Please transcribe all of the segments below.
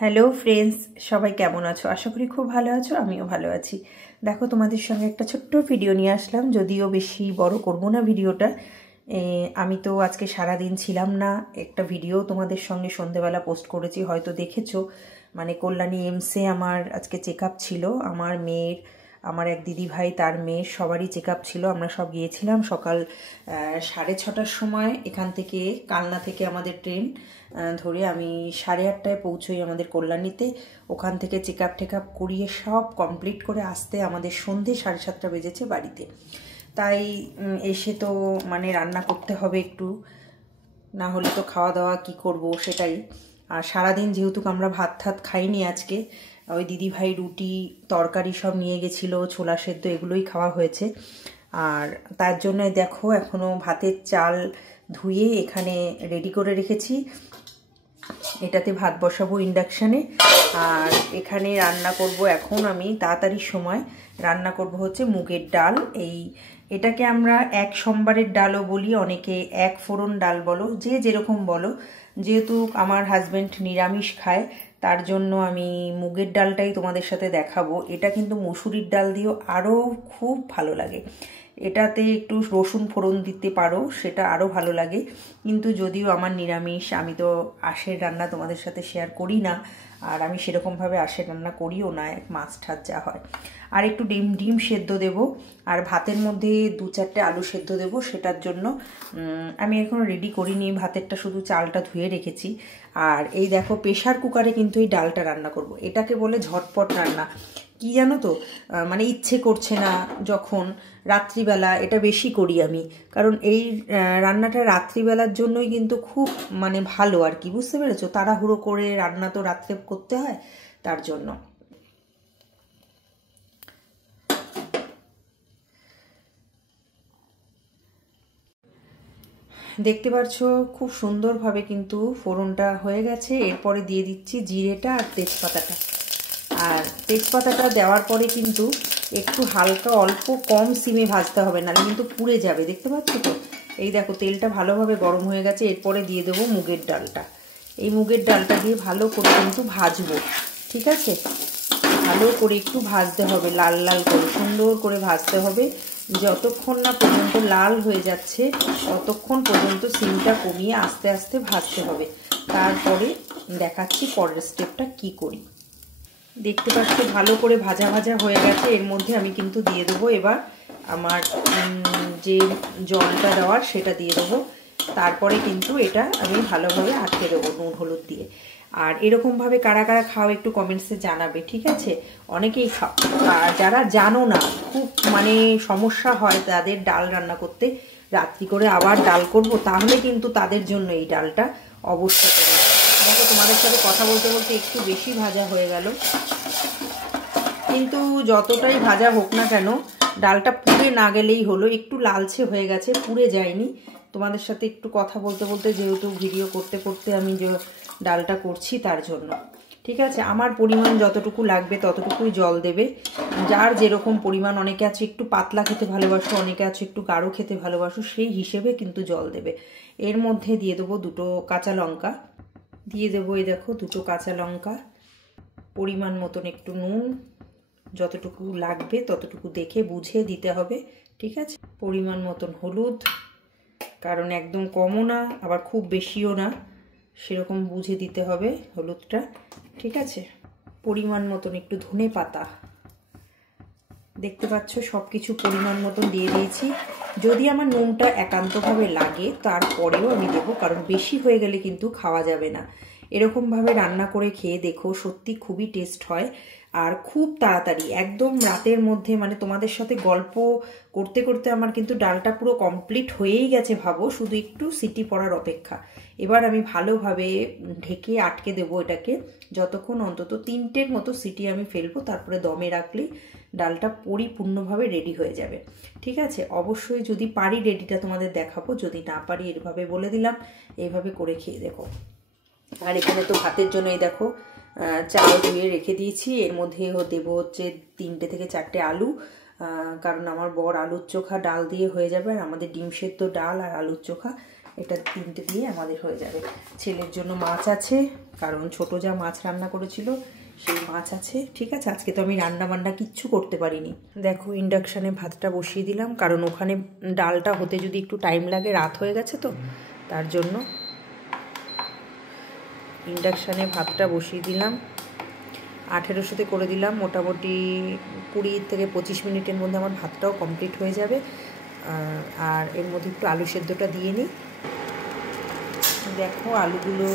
Hello friends, সবাই কেমন আছো? আশা করি খুব ভালো আছো, আমিও ভালো আছি। দেখো, তোমাদের সঙ্গে একটা ছোট্ট ভিডিও নিয়ে আসলাম, যদিও বেশি বড় করব না ভিডিওটা। আমি তো আজকে সারাদিন ছিলাম না। একটা ভিডিও তোমাদের সঙ্গে সন্ধেবেলা পোস্ট করেছি, হয়তো দেখেছো। মানে কল্যাণী এমসে আমার আজকে চেক আপ ছিল। আমার মেয়ের, আমার এক দিদি ভাই, তার মেয়ের সবারই চেক আপ ছিল। আমরা সব গিয়েছিলাম সকাল 6:30টার সময়। এখান থেকে কালনা থেকে আমাদের ট্রেন ধরে আমি 8:30টায় পৌঁছই আমাদের কল্যাণীতে। ওখান থেকে চেক আপ টেক আপ করিয়ে সব কমপ্লিট করে আসতে আমাদের সন্ধে 7:30 বেজেছে বাড়িতে। তাই এসে তো মানে রান্না করতে হবে একটু, না হলে তো খাওয়া দাওয়া কি করব সেটাই। আর সারাদিন যেহেতু আমরা ভাত ঠাত খাইনি আজকে, ওই দিদিভাই রুটি তরকারি সব নিয়ে গেছিলো, ছোলা সেদ্ধ এগুলোই খাওয়া হয়েছে। আর তার জন্য দেখো এখনও ভাতের চাল ধুয়ে এখানে রেডি করে রেখেছি। এটাতে ভাত বসাবো ইন্ডাকশানে। আর এখানে রান্না করব এখন আমি তাড়াতাড়ি সময় রান্না করব হচ্ছে মুগের ডাল। এটাকে আমরা এক সোমবারের ডালও বলি, অনেকে এক ফোড়ন ডাল বলো, যে যেরকম বলো। যেহেতু আমার হাজব্যান্ড নিরামিষ খায়, তার জন্য আমি মুগের ডালটাই তোমাদের সাথে দেখাবো। এটা কিন্তু মসুরির ডাল দিয়েও আরও খুব ভালো লাগে। এটাতে একটু রসুন ফোড়ন দিতে পারো, সেটা আরও ভালো লাগে। কিন্তু যদিও আমার নিরামিষ, আমি তো আঁশের রান্না তোমাদের সাথে শেয়ার করি না, আর আমি সেরকমভাবে আঁশের রান্না করিও না, এক মাছ ঠাত যা হয়। আর একটু ডিম সেদ্ধ দেব, আর ভাতের মধ্যে 2-4টে আলু সেদ্ধ দেব। সেটার জন্য আমি এখনও রেডি করিনি, ভাতেরটা শুধু চালটা ধুয়ে রেখেছি। আর এই দেখো প্রেশার কুকারে কিন্তু এই ডালটা রান্না করব। এটাকে বলে ঝটপট রান্না। কি জানো তো, মানে ইচ্ছে করছে না যখন রাত্রিবেলা, এটা বেশি করি আমি, কারণ এই রান্নাটা রাত্রিবেলার জন্যই কিন্তু খুব মানে ভালো আর কি, বুঝতে পেরেছো? তাড়াহুড়ো করে রান্না তো রাত্রে করতে হয়, তার জন্য। দেখতে পাচ্ছ খুব সুন্দরভাবে কিন্তু ফোড়নটা হয়ে গেছে। এরপরে দিয়ে দিচ্ছি জিরেটা আর তেজপাতাটা। আর তেজপাতাটা দেওয়ার পরে কিন্তু একটু হালকা অল্প কম সিমে ভাজতে হবে, নাহলে কিন্তু পুড়ে যাবে। দেখতে পাচ্ছ তো? এই দেখো তেলটা ভালোভাবে গরম হয়ে গেছে। এরপরে দিয়ে দেবো মুগের ডালটা। এই মুগের ডালটা দিয়ে ভালো করে কিন্তু ভাজবো, ঠিক আছে? ভালো করে একটু ভাজতে হবে, লাল লাল করে সুন্দর করে ভাজতে হবে। যতক্ষণ না পর্যন্ত লাল হয়ে যাচ্ছে ততক্ষণ পর্যন্ত সিমটা কমিয়ে আস্তে আস্তে ভাজতে হবে। তারপরে দেখাচ্ছি পরের স্টেপটা কি করি। দেখতে পাচ্ছ ভালো করে ভাজা ভাজা হয়ে গেছে। এর মধ্যে আমি কিন্তু দিয়ে দেবো এবার আমার যে জলটা দেওয়ার সেটা দিয়ে দেবো। তারপরে কিন্তু এটা আমি ভালোভাবে আটকে দেবো নুন হলুদ দিয়ে। আর এরকমভাবে কারা কারা খাও একটু কমেন্টসে জানাবে, ঠিক আছে? অনেকেই খাও। আর যারা জানো না, খুব মানে সমস্যা হয় তাদের ডাল রান্না করতে, রাত্রি করে আবার ডাল করব, তাহলে কিন্তু তাদের জন্য এই ডালটা অবশ্যই করে। দেখো তোমাদের সাথে কথা বলতে বলতে একটু বেশি ভাজা হয়ে গেল, কিন্তু যতটাই ভাজা হোক না কেন ডালটা পুড়ে না গেলেই হলো। একটু লালচে হয়ে গেছে, পুড়ে যায়নি। তোমাদের সাথে একটু কথা বলতে বলতে, যেহেতু ভিডিও করতে করতে আমি যে ডালটা করছি তার জন্য, ঠিক আছে? আমার পরিমাণ যতটুকু লাগবে ততটুকুই জল দেবে, যার যেরকম পরিমাণ। অনেকে আছে একটু পাতলা খেতে ভালোবাসো, অনেকে আছে একটু গাঢ় খেতে ভালোবাসো, সেই হিসেবে কিন্তু জল দেবে। এর মধ্যে দিয়ে দেবো 2 কাঁচা লঙ্কা, দিয়ে দেবো এই দেখো 2 কাঁচা লঙ্কা, পরিমাণ মতন একটু নুন, যতটুকু লাগবে ততটুকু দেখে বুঝে দিতে হবে, ঠিক আছে? পরিমাণ মতন হলুদ, কারণ একদম কমও না আবার খুব বেশিও না, সেরকম বুঝে দিতে হবে হলুদটা, ঠিক আছে? পরিমাণ মতন একটু ধনে পাতা। দেখতে পাচ্ছ সব কিছু পরিমাণ মতন দিয়ে দিয়েছি। যদি আমার নুনটা একান্তভাবে লাগে তারপরেও আমি দেবো, কারণ বেশি হয়ে গেলে কিন্তু খাওয়া যাবে না। এরকমভাবে রান্না করে খেয়ে দেখো, সত্যি খুবই টেস্ট হয়। আর খুব তাড়াতাড়ি, একদম রাতের মধ্যে, মানে তোমাদের সাথে গল্প করতে করতে আমার কিন্তু ডালটা পুরো কমপ্লিট হয়েই গেছে ভাবো, শুধু একটু সিটি পড়ার অপেক্ষা। এবার আমি ভালোভাবে ঢেকে আটকে দেবো এটাকে, যতক্ষণ অন্তত 3টের মতো সিটি আমি ফেলবো, তারপরে দমে রাখলে ডালটা পরিপূর্ণভাবে রেডি হয়ে যাবে, ঠিক আছে? অবশ্যই যদি পারি রেডিটা তোমাদের দেখাবো, যদি না পারি এভাবে বলে দিলাম, এইভাবে করে খেয়ে দেখো। আর এখানে তো ভাতের জন্য এই দেখো চাল ধুয়ে রেখে দিয়েছি। এর মধ্যে দেবো হচ্ছে 3টে থেকে 4টে আলু, কারণ আমার বর আলুর চোখা ডাল দিয়ে হয়ে যাবে, আর আমাদের ডিম সেদ্ধ ডাল আর আলুর চোখা এটা 3টে দিয়ে আমাদের হয়ে যাবে। ছেলের জন্য মাছ আছে, কারণ ছোট যা মাছ রান্না করেছিল সেই মাছ আছে। ঠিক আছে, আজকে তো আমি রান্না বান্না কিচ্ছু করতে পারিনি। দেখো ইন্ডাকশানে ভাতটা বসিয়ে দিলাম, কারণ ওখানে ডালটা হতে যদি একটু টাইম লাগে, রাত হয়ে গেছে তো তার জন্য ইন্ডাকশানে ভাতটা বসিয়ে দিলাম। 1800-তে করে দিলাম, মোটামুটি 20 থেকে 25 মিনিটের মধ্যে আমার ভাতটাও কমপ্লিট হয়ে যাবে। আর এর মধ্যে একটু আলু সেদ্ধটা দিয়ে নিই। দেখো আলুগুলো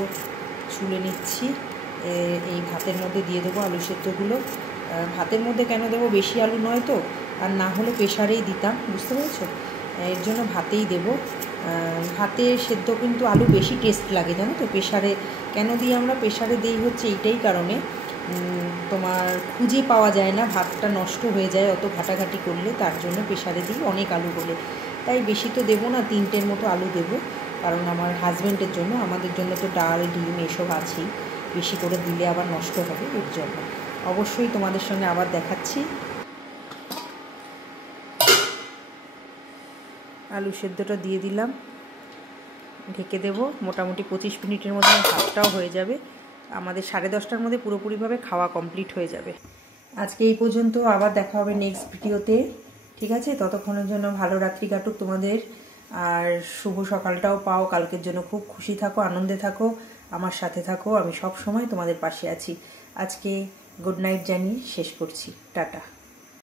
ছুলে নিচ্ছি, এই ভাতের মধ্যে দিয়ে দেবো আলু সেদ্ধগুলো। ভাতের মধ্যে কেন দেবো, বেশি আলু নয় তো, আর না হলে প্রেশারেই দিতাম, বুঝতে পেরেছো? এর জন্য ভাতেই দেবো। ভাতে সেদ্ধ কিন্তু আলু বেশি টেস্ট লাগে, জানো তো। প্রেশারে কেন দিই আমরা, প্রেশারে দিই হচ্ছে এইটাই কারণে, তোমার খুঁজে পাওয়া যায় না, ভাতটা নষ্ট হয়ে যায় অত ঘাটাঘাটি করলে, তার জন্য প্রেশারে দিই অনেক আলু বলে। তাই বেশি তো দেবো না, 3টের মতো আলু দেবো, কারণ আমার হাজব্যান্ডের জন্য, আমাদের জন্য তো ডাল ডিম এসব আছেই, বেশি করে দিলে আবার নষ্ট হবে, এর জন্য। অবশ্যই তোমাদের সঙ্গে আবার দেখাচ্ছি। আলু সেদ্ধটা দিয়ে দিলাম, ঢেকে দেবো। মোটামুটি 25 মিনিটের মধ্যে ভাতটাও হয়ে যাবে। আমাদের 10:30টার মধ্যে পুরোপুরিভাবে খাওয়া কমপ্লিট হয়ে যাবে। আজকে এই পর্যন্ত, আবার দেখা হবে নেক্সট ভিডিওতে। ঠিক আছে, ততক্ষণের জন্য ভালো রাত্রি কাটুক তোমাদের, আর শুভ সকালটাও পাও। কালকের জন্য খুব খুশি থাকো, আনন্দে থাকো, আমার সাথে থাকো। আমি সব সময় তোমাদের পাশে আছি। আজকে গুড নাইট জানিয়ে শেষ করছি। টাটা।